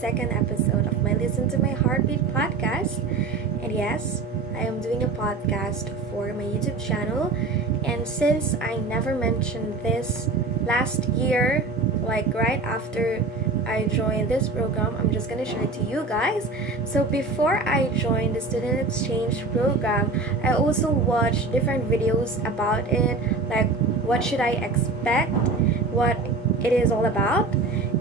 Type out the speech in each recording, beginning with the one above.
second episode of my Listen to My Heartbeat podcast. And yes, I am doing a podcast for my YouTube channel. And since I never mentioned this last year, like right after I joined this program, I'm just gonna share it to you guys. So before I joined the student exchange program, I also watched different videos about it, like what should I expect, what it is all about.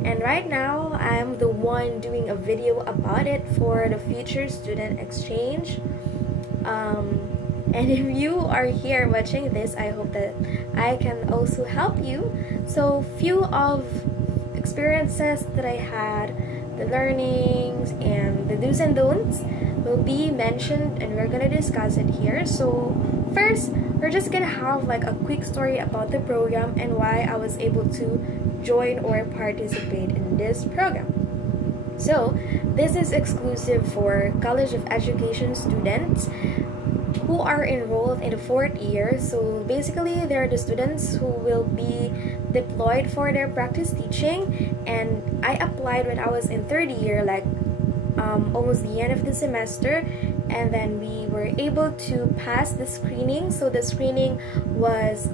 And right now I'm the one doing a video about it for the future student exchange. And if you are here watching this, I hope that I can also help you. So few of experiences that I had, the learnings and the do's and don'ts will be mentioned, and we're gonna discuss it here. So first, we're just gonna have like a quick story about the program and why I was able to join or participate in this program. So this is exclusive for College of Education students who are enrolled in the 4th year. So basically, they're the students who will be deployed for their practice teaching, and I applied when I was in 3rd year, like almost the end of the semester, and then we were able to pass the screening. So the screening was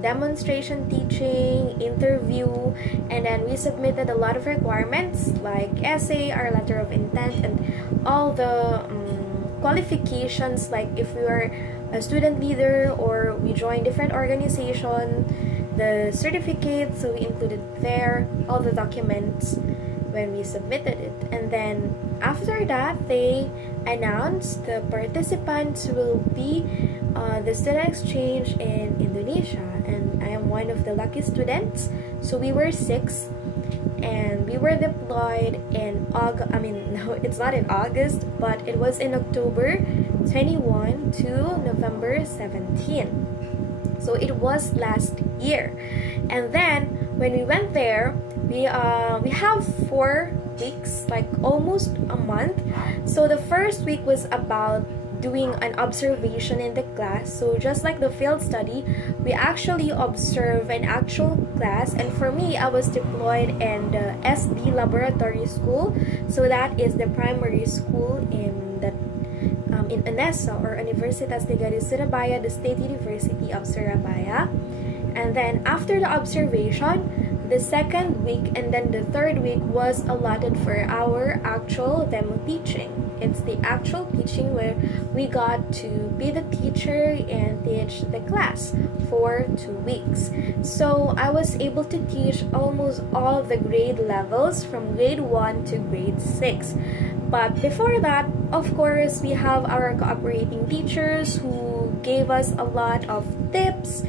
demonstration teaching, interview, and then we submitted a lot of requirements like essay, our letter of intent, and all the qualifications, like if we were a student leader or we joined different organization, the certificate, so we included there all the documents when we submitted it. And then after that, they announced the participants will be the student exchange in Indonesia, and I am one of the lucky students. So we were 6 and we were deployed in August. No, it's not in August, but it was in October 21 to November 17. So it was last year. And then when we went there, we have 4 weeks, like almost a month. So the first week was about doing an observation in the class. So just like the field study, we actually observe an actual class. And for me, I was deployed in the SD laboratory school. So that is the primary school in UNESA, or Universitas Negeri Surabaya, the State University of Surabaya. And then after the observation, the 2nd week and then the 3rd week was allotted for our actual demo teaching. It's the actual teaching where we got to be the teacher and teach the class for 2 weeks. So I was able to teach almost all the grade levels from grade 1 to grade 6. But before that, of course, we have our cooperating teachers who gave us a lot of tips,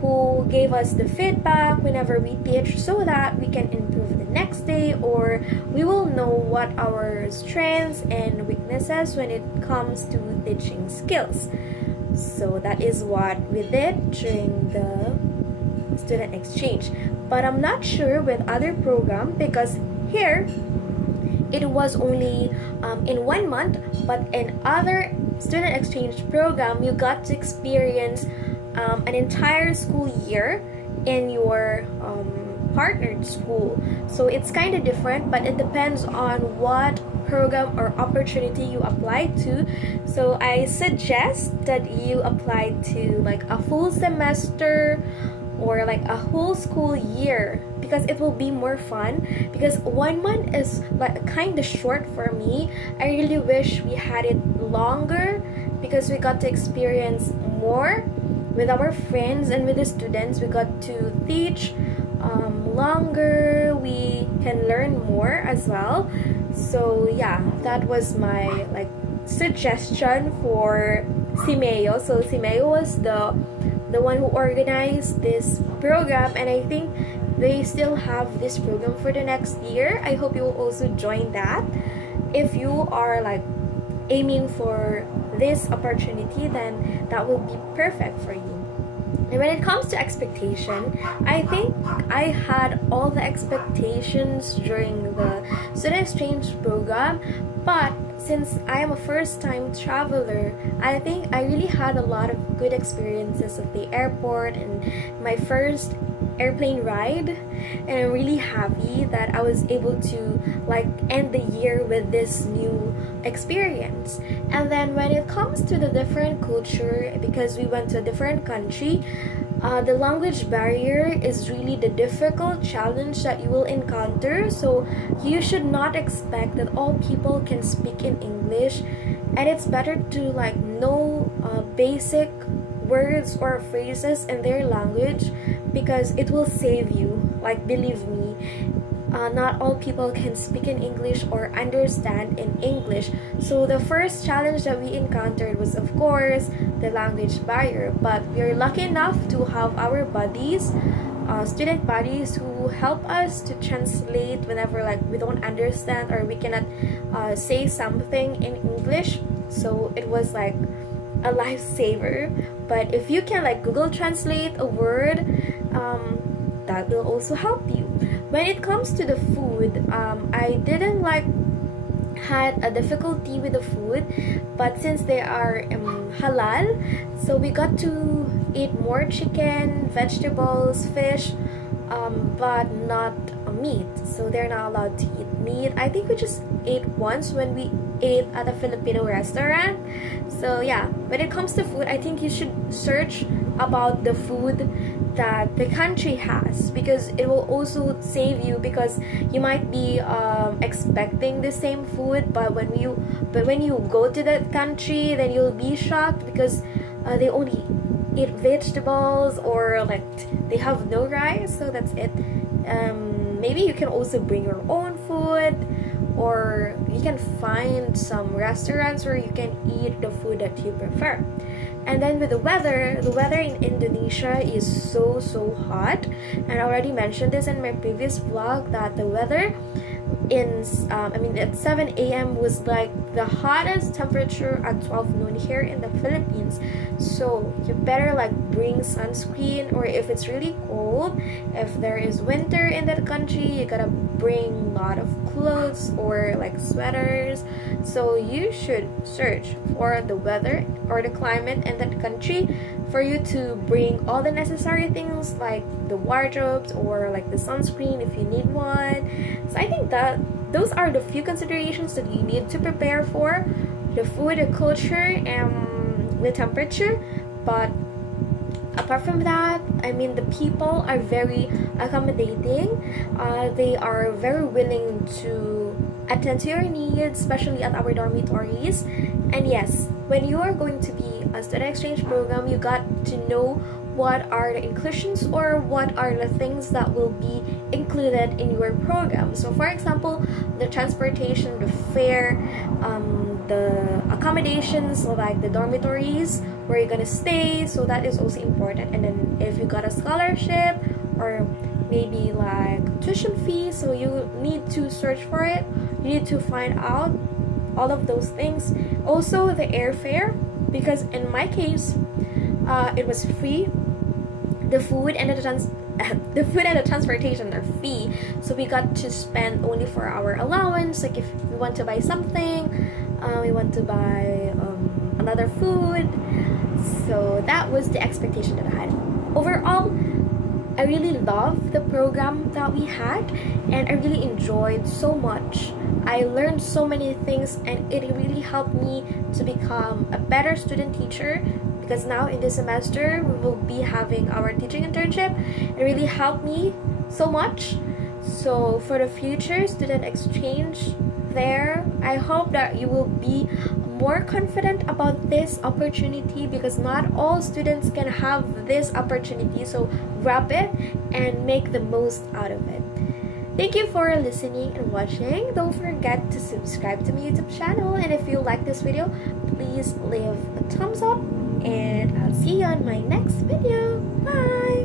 who gave us the feedback whenever we teach, so that we can improve the next day, or we will know what our strengths and weaknesses when it comes to teaching skills. So that is what we did during the student exchange. But I'm not sure with other program, because here it was only in 1 month, but in other student exchange program, you got to experience an entire school year in your partnered school. So it's kind of different, but it depends on what program or opportunity you apply to. So I suggest that you apply to like a full semester or like a whole school year, because it will be more fun. Because 1 month is like kind of short for me. I really wish we had it longer, because we got to experience more with our friends and with the students. We got to teach longer, we can learn more as well. So yeah, that was my like suggestion for Simeo. So Simeo was the one who organized this program, and I think they still have this program for the next year. I hope you will also join that. If you are like aiming for this opportunity, then that will be perfect for you. And when it comes to expectation, I think I had all the expectations during the student exchange program, but since I am a first-time traveler, I think I really had a lot of good experiences at the airport, and my first airplane ride, and I'm really happy that I was able to like end the year with this new experience. And then when it comes to the different culture, because we went to a different country, the language barrier is really the difficult challenge that you will encounter. So you should not expect that all people can speak in English, and it's better to like know basic words or phrases in their language, because it will save you. Like, believe me, not all people can speak in English or understand in English. So the first challenge that we encountered was, of course, the language barrier. But we're lucky enough to have our buddies, student buddies, who help us to translate whenever like we don't understand or we cannot say something in English. So it was like a lifesaver. But if you can like Google Translate a word, that will also help you. When it comes to the food, I didn't like had a difficulty with the food, but since they are halal, so we got to eat more chicken, vegetables, fish, but not meat. So they're not allowed to eat meat. I think we just ate once when we ate at a Filipino restaurant. So yeah, when it comes to food, I think you should search about the food that the country has, because it will also save you, because you might be expecting the same food, but when you go to that country, then you'll be shocked because they only eat vegetables, or like they have no rice. So that's it. Maybe you can also bring your own food, or you can find some restaurants where you can eat the food that you prefer. And then with the weather in Indonesia is so hot, and I already mentioned this in my previous vlog that the weather in at 7 a.m. was like the hottest temperature at 12 noon here in the Philippines. So you better like bring sunscreen, or if it's really cold, if there is winter in that country, you gotta bring a lot of clothes or like sweaters. So you should search for the weather or the climate in that country for you to bring all the necessary things like the wardrobes or like the sunscreen if you need one. So I think that those are the few considerations that you need to prepare for: the food, the culture, and the temperature. But apart from that, I mean, the people are very accommodating. They are very willing to attend to your needs, especially at our dormitories. And yes, when you are going to be a student exchange program, you got to know what are the inclusions or what are the things that will be included in your program. So for example, the transportation, the fare, the accommodations, so like the dormitories where you're gonna stay, so that is also important. And then if you got a scholarship or maybe like tuition fee, so you need to search for it, you need to find out all of those things. Also the airfare, because in my case it was free. The food and the transportation are free, so we got to spend only for our allowance. Like if we want to buy something, we want to buy another food. So that was the expectation that I had. Overall, I really loved the program that we had, and I really enjoyed so much. I learned so many things, and it really helped me to become a better student teacher, because now in this semester we will be having our teaching internship. It really helped me so much. So for the future student exchange there, I hope that you will be more confident about this opportunity, because not all students can have this opportunity. So grab it and make the most out of it. Thank you for listening and watching. Don't forget to subscribe to my YouTube channel, and if you like this video, please leave a thumbs up, and I'll see you on my next video. Bye!